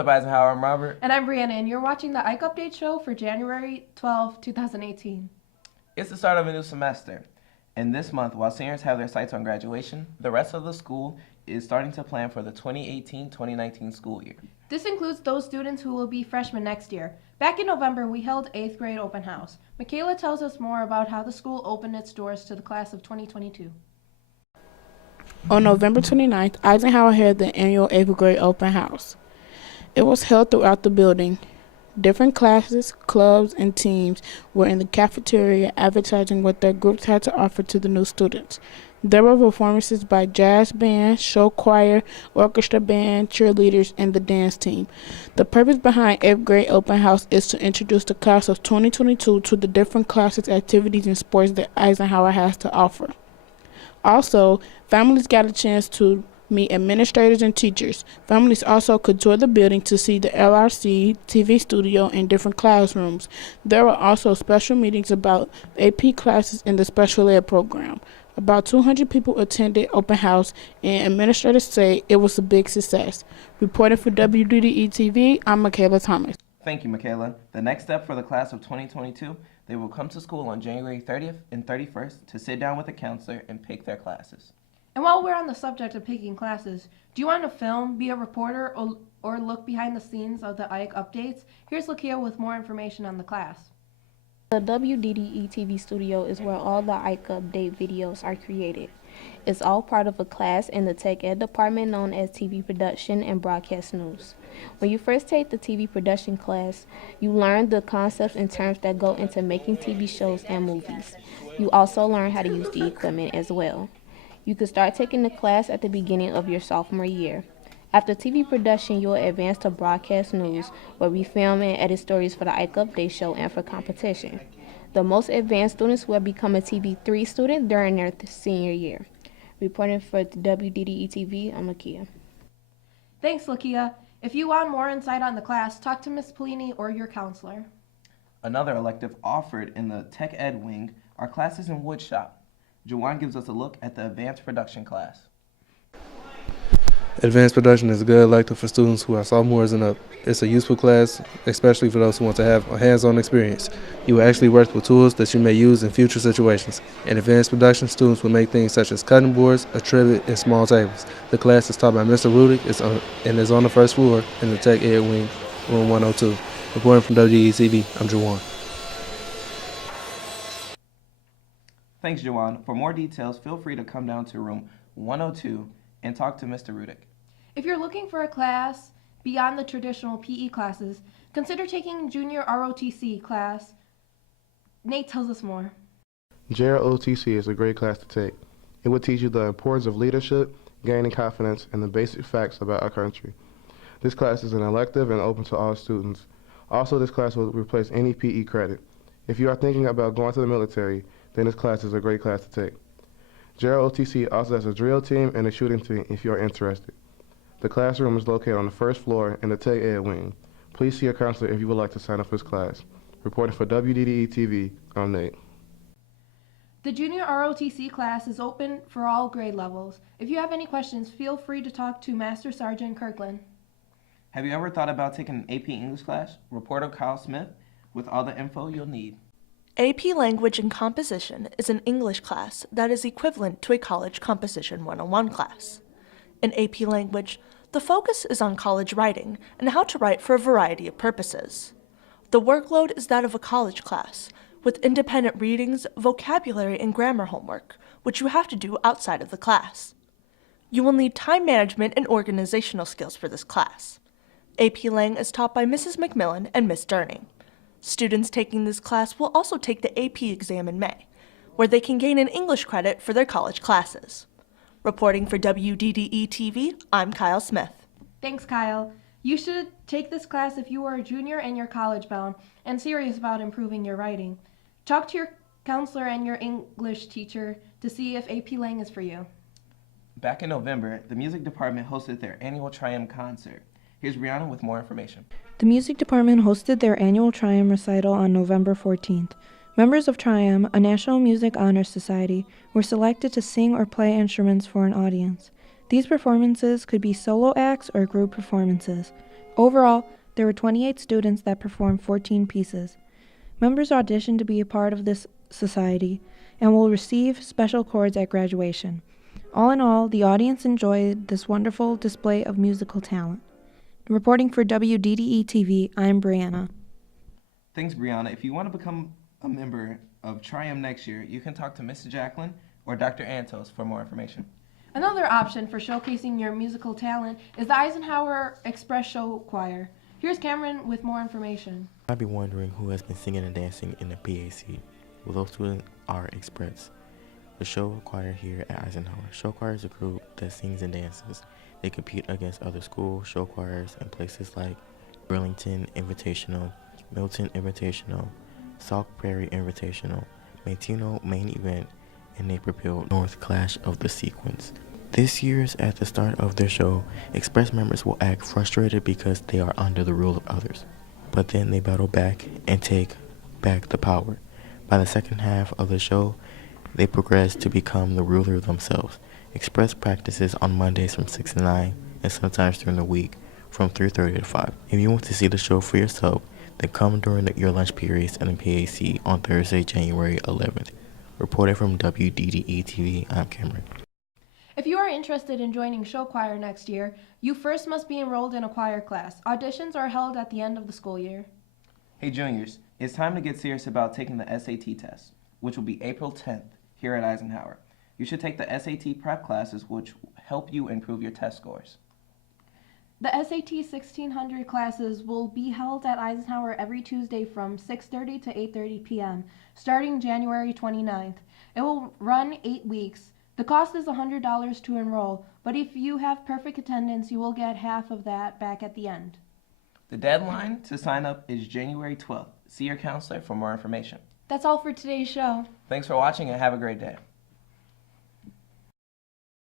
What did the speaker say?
up, Eisenhower? I'm Robert. And I'm Brianna, and you're watching the Ike Update Show for January 12, 2018. It's the start of a new semester. And this month, while seniors have their sights on graduation, the rest of the school is starting to plan for the 2018-2019 school year. This includes those students who will be freshmen next year. Back in November, we held 8th grade open house. Michaela tells us more about how the school opened its doors to the class of 2022. On November 29th, Eisenhower held the annual 8th grade open house. It was held throughout the building. Different classes, clubs, and teams were in the cafeteria advertising what their groups had to offer to the new students. There were performances by jazz band, show choir, orchestra band, cheerleaders, and the dance team. The purpose behind 8th grade open house is to introduce the class of 2022 to the different classes, activities, and sports that Eisenhower has to offer. Also, families got a chance to meet administrators and teachers. Families also could tour the building to see the LRC, TV studio, and different classrooms. There were also special meetings about AP classes in the special ed program. About 200 people attended open house, and administrators say it was a big success. Reporting for WDDE TV, I'm Michaela Thomas. Thank you, Michaela. The next step for the class of 2022, they will come to school on January 30th and 31st to sit down with a counselor and pick their classes. And while we're on the subject of picking classes, do you want to film, be a reporter, or look behind the scenes of the Ike updates? Here's Lakia with more information on the class. The WDDE TV studio is where all the Ike update videos are created. It's all part of a class in the Tech Ed department known as TV Production and Broadcast News. When you first take the TV production class, you learn the concepts and terms that go into making TV shows and movies. You also learn how to use the equipment as well. You could start taking the class at the beginning of your sophomore year. After TV production, you'll advance to broadcast news, where we film and edit stories for the Ike Update Show and for competition. The most advanced students will become a TV3 student during their senior year. Reporting for WDDE TV, I'm Lakia. Thanks, Lakia. If you want more insight on the class, talk to Ms. Polini or your counselor. Another elective offered in the Tech Ed wing are classes in woodshop. Jawan gives us a look at the advanced production class. Advanced production is a good elective for students who are sophomores and up. It's a useful class, especially for those who want to have a hands-on experience. You will actually work with tools that you may use in future situations. In advanced production, students will make things such as cutting boards, a trivet, and small tables. The class is taught by Mr. Rudick and is on the first floor in the Tech Ed wing, room 102. Reporting from WDETV, I'm Jawan. Thanks, Jawan. For more details, feel free to come down to room 102 and talk to Mr. Rudick. If you're looking for a class beyond the traditional PE classes, consider taking Junior ROTC class. Nate tells us more. JROTC is a great class to take. It will teach you the importance of leadership, gaining confidence, and the basic facts about our country. This class is an elective and open to all students. Also, this class will replace any PE credit. If you are thinking about going to the military, then this class is a great class to take. JROTC also has a drill team and a shooting team if you are interested. The classroom is located on the first floor in the Tech Ed wing. Please see your counselor if you would like to sign up for this class. Reporting for WDDE TV, I'm Nate. The Junior ROTC class is open for all grade levels. If you have any questions, feel free to talk to Master Sergeant Kirkland. Have you ever thought about taking an AP English class? Reporter Kyle Smith with all the info you'll need. AP Language and Composition is an English class that is equivalent to a college Composition 101 class. In AP Language, the focus is on college writing and how to write for a variety of purposes. The workload is that of a college class, with independent readings, vocabulary, and grammar homework, which you have to do outside of the class. You will need time management and organizational skills for this class. AP Lang is taught by Mrs. McMillan and Miss Durning. Students taking this class will also take the AP exam in May, where they can gain an English credit for their college classes. Reporting for WDDE TV, I'm Kyle Smith. Thanks, Kyle. You should take this class if you are a junior and you're college bound and serious about improving your writing. Talk to your counselor and your English teacher to see if AP Lang is for you. Back in November, the music department hosted their annual Triumph concert. Here's Brianna with more information. The music department hosted their annual Triumph recital on November 14th. Members of Triumph, a National Music Honor Society, were selected to sing or play instruments for an audience. These performances could be solo acts or group performances. Overall, there were 28 students that performed 14 pieces. Members auditioned to be a part of this society and will receive special chords at graduation. All in all, the audience enjoyed this wonderful display of musical talent. Reporting for WDDE TV, I'm Brianna. Thanks, Brianna. If you want to become a member of Triumph next year, you can talk to Mrs. Jacqueline or Dr. Antos for more information. Another option for showcasing your musical talent is the Eisenhower Express Show Choir. Here's Cameron with more information. You might be wondering who has been singing and dancing in the PAC. Well, those students are Express, the show choir here at Eisenhower. Show choir is a group that sings and dances. They compete against other school show choirs in places like Burlington Invitational, Milton Invitational, Sauk Prairie Invitational, Matino Main Event, and Naperville North Clash of the Sequence. This year's at the start of their show, Express members will act frustrated because they are under the rule of others. But then they battle back and take back the power. By the second half of the show, they progress to become the ruler themselves. Express practices on Mondays from 6 to 9 and sometimes during the week from 3:30 to 5. If you want to see the show for yourself, then come during your lunch periods in the PAC on Thursday, January 11th. Reporting from WDDE TV, I'm Cameron. If you are interested in joining show choir next year, you first must be enrolled in a choir class. Auditions are held at the end of the school year. Hey juniors, it's time to get serious about taking the SAT test, which will be April 10th here at Eisenhower. You should take the SAT prep classes, which help you improve your test scores. The SAT 1600 classes will be held at Eisenhower every Tuesday from 6:30 to 8:30 p.m., starting January 29th. It will run 8 weeks. The cost is $100 to enroll, but if you have perfect attendance, you will get half of that back at the end. The deadline to sign up is January 12th. See your counselor for more information. That's all for today's show. Thanks for watching and have a great day.